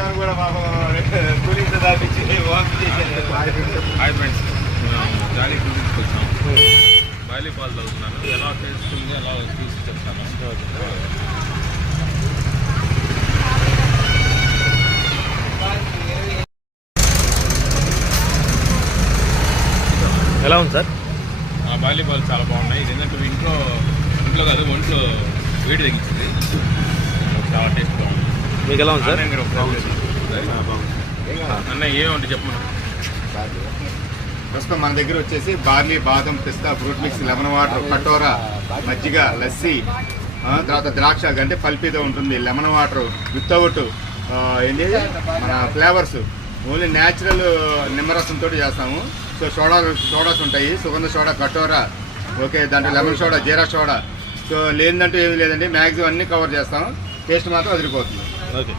వచ్చామని కూడా మాకు కూలింగ్ దాపించి హాయ్ ఫ్రెండ్స్, జాలీ టూరిస్ట్కి వచ్చాం. వాలీబాల్ చదువుతున్నాను. ఎలా టేస్ట్ ఉంది ఎలా చూసి చెప్తాను. ఎలా ఉంది సార్? వాలీబాల్ చాలా బాగున్నాయి. ఇది ఏంటంటే ఇంట్లో కాదు, ఒంట్లో వేడి తగ్గించింది. చాలా టేస్ట్ బాగుంది. మీకు ఎలా ఉంది సార్? అన్న ఏమంటే చెప్పమన్నా. ప్రస్తుతం మన దగ్గర వచ్చేసి బార్లీ, బాదం, పిస్తా, ఫ్రూట్ మిక్స్, లెమన్ వాటర్, కటోరా, మజ్జిగ, లస్సీ, తర్వాత ద్రాక్ష అంటే పల్పీతో ఉంటుంది. లెమన్ వాటర్ వితౌట్ ఏంటి మన ఫ్లేవర్స్, ఓన్లీ న్యాచురల్ నిమ్మరసంతో చేస్తాము. సో సోడాస్ ఉంటాయి, సుగంధ సోడా, కటోరా, ఓకే, దాంట్లో లెమన్ సోడా, జీరా సోడా. సో లేదంటూ ఏమీ లేదండి, మ్యాక్సిమం అన్నీ కవర్ చేస్తాం. టేస్ట్ మాత్రం అదిరిపోతుంది. ఓకే.